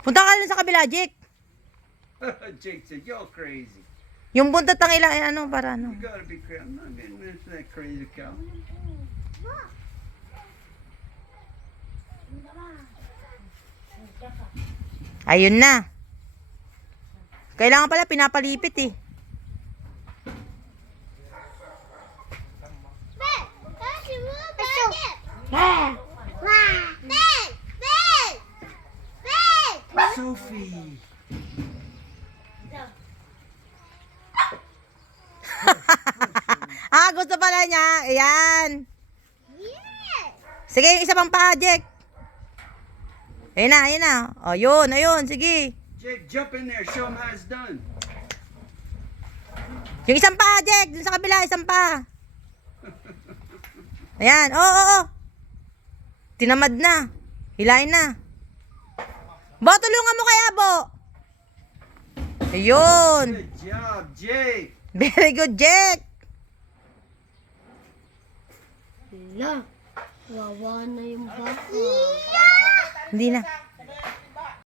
Punta ka lang sa kabila, Jake. Jake said, "You're crazy. Yung buntot ng ilang, ano, para ano. You gotta be crazy. I'm not getting into that crazy cow." Ayun na. Kailangan pala pinapalipit eh. Sophie. Ah, gusto pala niya. Ayan. Sige, yung isa pang paa, Jake. Ayun na, ayun na. O, yun, ayun, sige. Jake, jump in there. Show him how it's done. Yung isang paa, Jake. Dun sa kabila, isang paa. Ayan, oo. Tinamad na. Hilain na. Bo, tulungan mo kaya, Bo. Ayun. Good job, Jake. Very good, Jake. Wala. Wawa na yung baka. Hindi na.